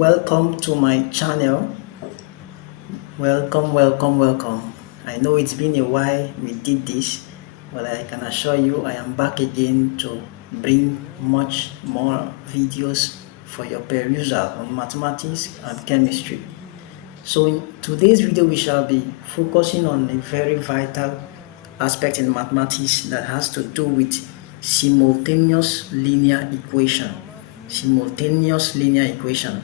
welcome to my channel. Welcome. I know it's been a while we did this, but I can assure you I am back again to bring much more videos for your perusal on mathematics and chemistry. So in today's video we shall be focusing on a very vital aspect in mathematics that has to do with simultaneous linear equation. Simultaneous linear equation.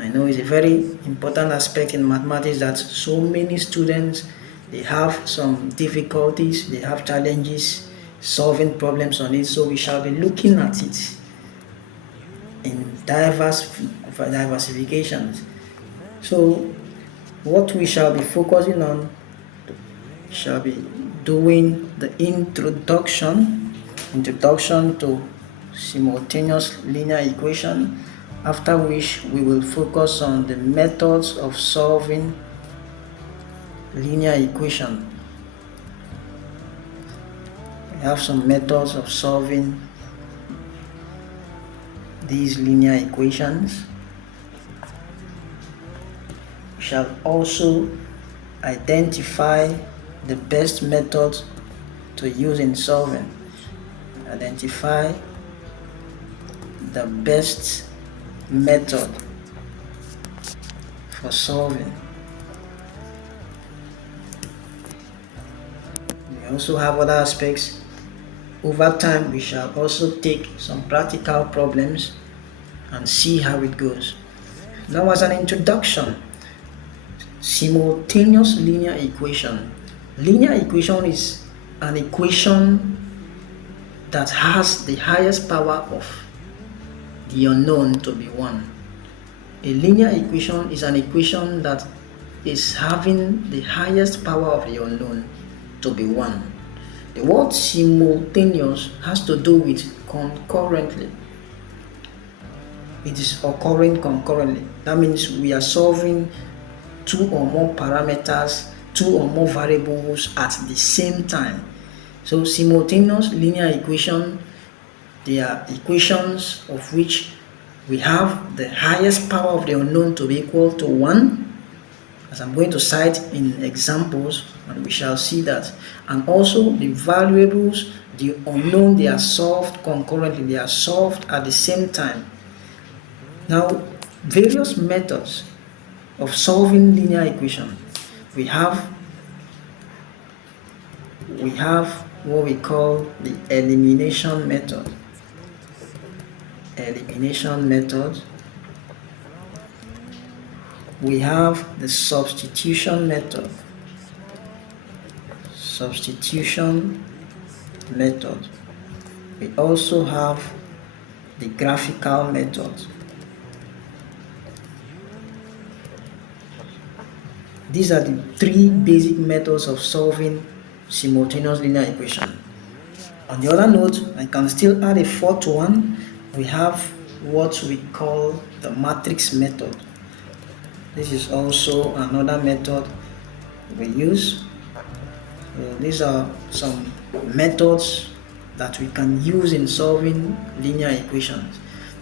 I know it's a very important aspect in mathematics that so many students, they have some difficulties, they have challenges solving problems on it. So we shall be looking at it in diversifications. So what we shall be focusing on, shall be doing the introduction to simultaneous linear equation, after which we will focus on the methods of solving linear equation. We have some methods of solving these linear equations. We shall also identify the best method to use in solving. Identify the best method for solving. We also have other aspects. Over time, we shall also take some practical problems and see how it goes. Now, as an introduction, simultaneous linear equation. Linear equation is an equation that has the highest power of the unknown to be 1. A linear equation is an equation that is having the highest power of the unknown to be 1. The word simultaneous has to do with concurrently. It is occurring concurrently. That means we are solving two or more parameters, two or more variables at the same time. So simultaneous linear equation, they are equations of which we have the highest power of the unknown to be equal to 1, as I'm going to cite in examples, and we shall see that. And also the variables, the unknown, they are solved concurrently, they are solved at the same time. Now, various methods of solving linear equation. We have what we call the elimination method. We have the substitution method. We also have the graphical method. These are the 3 basic methods of solving simultaneous linear equation. On the other note, I can still add a 4th one. We have what we call the matrix method. This is also another method we use. So these are some methods that we can use in solving linear equations.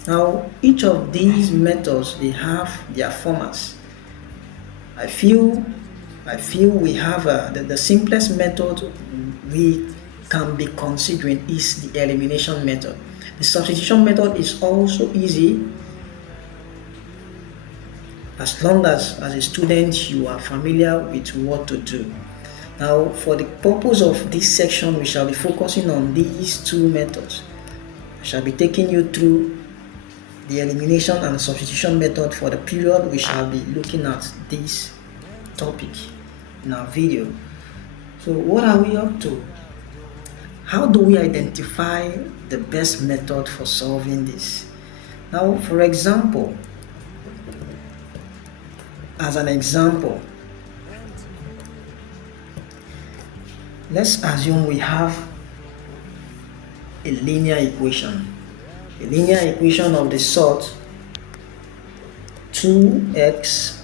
Now, each of these methods, they have their formats. I feel we have the simplest method we can be considering is the elimination method. The substitution method is also easy as long as a student you are familiar with what to do. Now, for the purpose of this section, we shall be focusing on these 2 methods. I shall be taking you through the elimination and substitution method for the period we shall be looking at this topic in our video. So what are we up to? How do we identify the best method for solving this? Now, for example, as an example, let's assume we have a linear equation. A linear equation of the sort 2x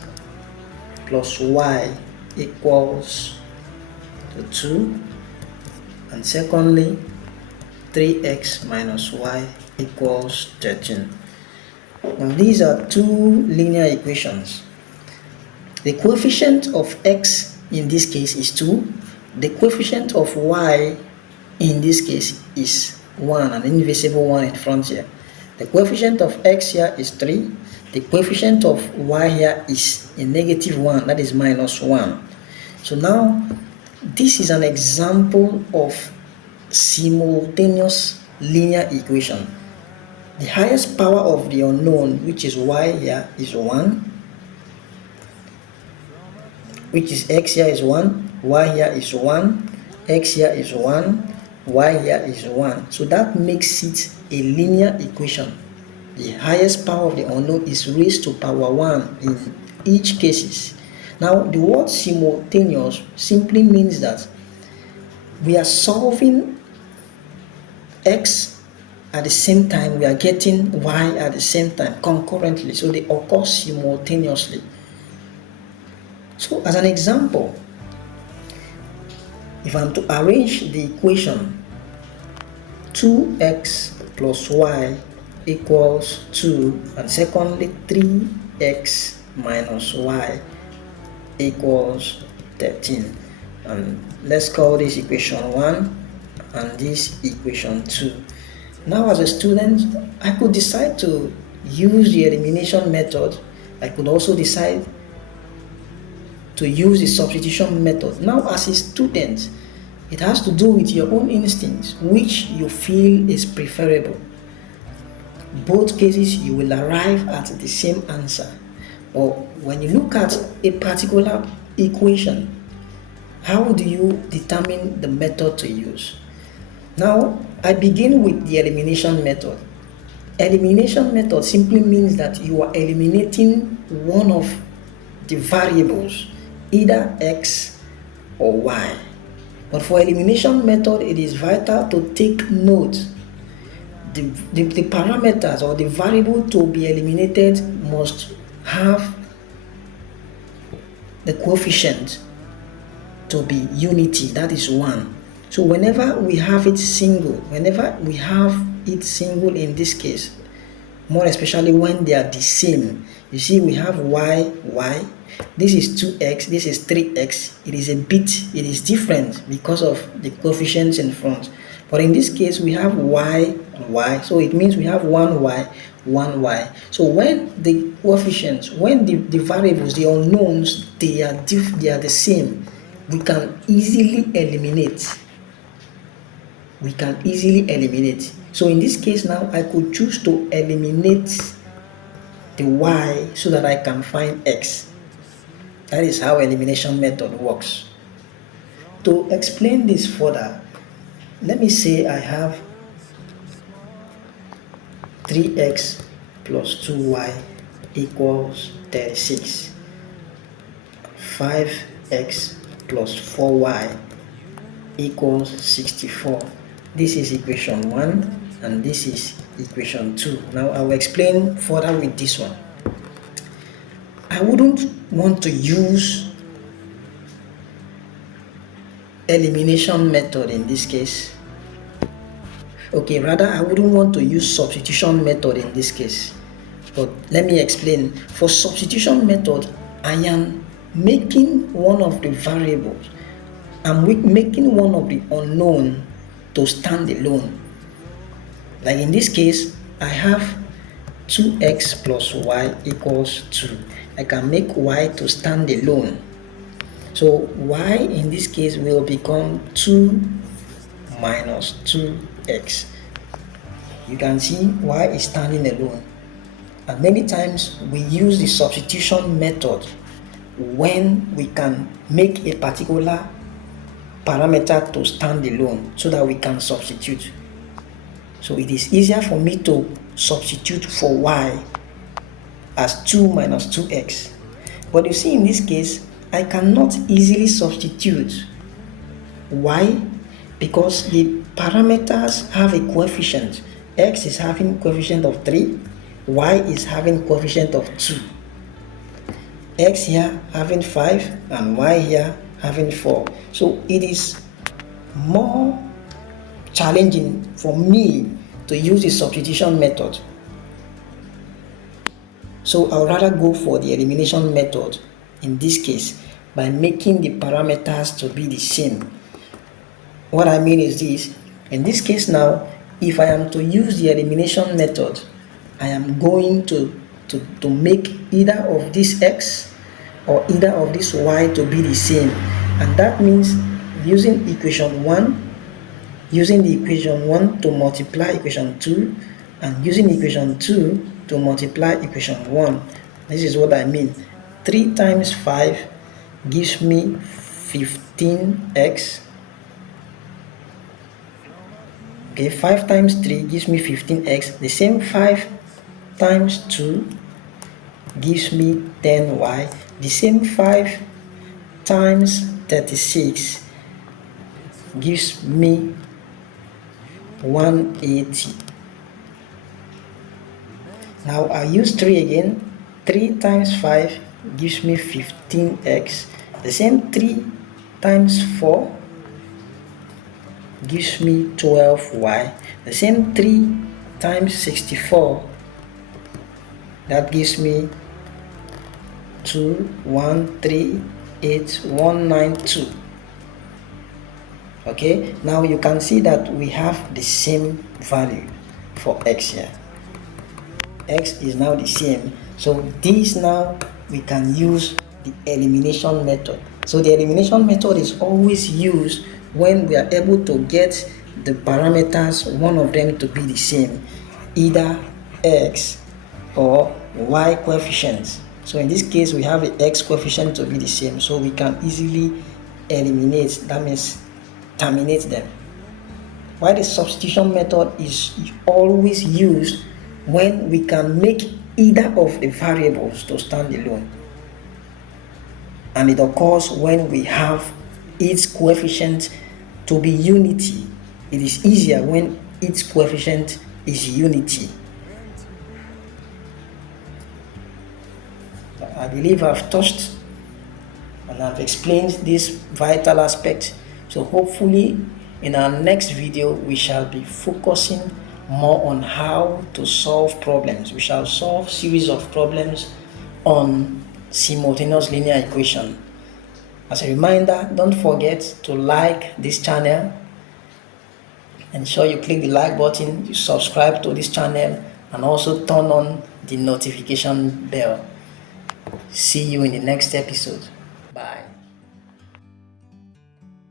plus y equals to 2, and secondly 3x minus y equals 13. Now these are two linear equations. The coefficient of x in this case is 2. The coefficient of y in this case is 1, an invisible 1 in front here. The coefficient of x here is 3. The coefficient of y here is a negative 1, that is minus 1. So now, this is an example of simultaneous linear equation. The highest power of the unknown, which is y here, is 1. Which is x here is 1, y here is 1, x here is 1, y here is 1. So that makes it a linear equation. The highest power of the unknown is raised to power 1 in each cases. Now the word simultaneous simply means that we are solving x at the same time, we are getting y at the same time concurrently, so they occur simultaneously. So as an example, if I'm to arrange the equation 2x plus y equals 2, and secondly 3x minus y equals 13, and let's call this equation 1 and this equation 2. Now as a student, I could decide to use the elimination method. I could also decide to use the substitution method. Now as a student, it has to do with your own instincts, which you feel is preferable. Both cases you will arrive at the same answer. Or when you look at a particular equation, how do you determine the method to use? Now I begin with the elimination method. Elimination method simply means that you are eliminating one of the variables, either x or y. But for elimination method, it is vital to take note. The parameters or the variable to be eliminated must have the coefficient to be unity, that is 1. So whenever we have it single in this case, more especially when they are the same, you see we have y, this is 2x, this is 3x, it is different because of the coefficients in front. But in this case we have y, so it means we have 1y, 1y. So when the coefficients, when the variables, the unknowns, they are the same, we can easily eliminate. So in this case now, I could choose to eliminate the y so that I can find x. That is how elimination method works. To explain this further, let me say I have 3x plus 2y equals 36. 5x plus 4y equals 64. This is equation 1 and this is equation 2. Now I will explain further with this one. I wouldn't want to use elimination method in this case. Okay, rather I wouldn't want to use substitution method in this case. But let me explain. For substitution method, I am making one of the variables, I'm making one of the unknown to stand alone. Like in this case, I have 2x plus y equals 2. I can make y to stand alone. So y in this case will become 2 minus 2x. You can see y is standing alone. And many times we use the substitution method when we can make a particular parameter to stand alone so that we can substitute. So it is easier for me to substitute for y as 2 minus 2x. But you see in this case, I cannot easily substitute. Why? Because the parameters have a coefficient. X is having coefficient of 3, y is having coefficient of 2. X here having 5 and y here having 4. So it is more challenging for me to use the substitution method. So I'll rather go for the elimination method in this case by making the parameters to be the same. What I mean is this: in this case now, if I am to use the elimination method, I am going to make either of this x or either of this y to be the same, and that means using equation 1 using the equation 1 to multiply equation 2 and using equation 2 to multiply equation 1. This is what I mean. 3 times 5 gives me 15x. Okay, 5 times 3 gives me 15x. The same 5 times 2 gives me 10y. The same 5 times 36 gives me 180. Now I use 3 again. 3 times 5 gives me 15x. The same 3 times 4 gives me 12y. The same 3 times 64, that gives me 2138192. Okay, now you can see that we have the same value for x here. X is now the same. So this now we can use the elimination method. So the elimination method is always used when we are able to get the parameters, one of them to be the same, either x or y coefficients. So in this case we have the x coefficient to be the same, so we can easily eliminate, that means terminate them. While the substitution method is always used when we can make either of the variables to stand alone, and it occurs when we have its coefficient to be unity. It is easier when its coefficient is unity. I believe I've touched and I've explained this vital aspect. So hopefully in our next video we shall be focusing more on how to solve problems. We shall solve series of problems on simultaneous linear equation. As a reminder, don't forget to like this channel. Ensure you click the like button, you subscribe to this channel, and also turn on the notification bell. See you in the next episode.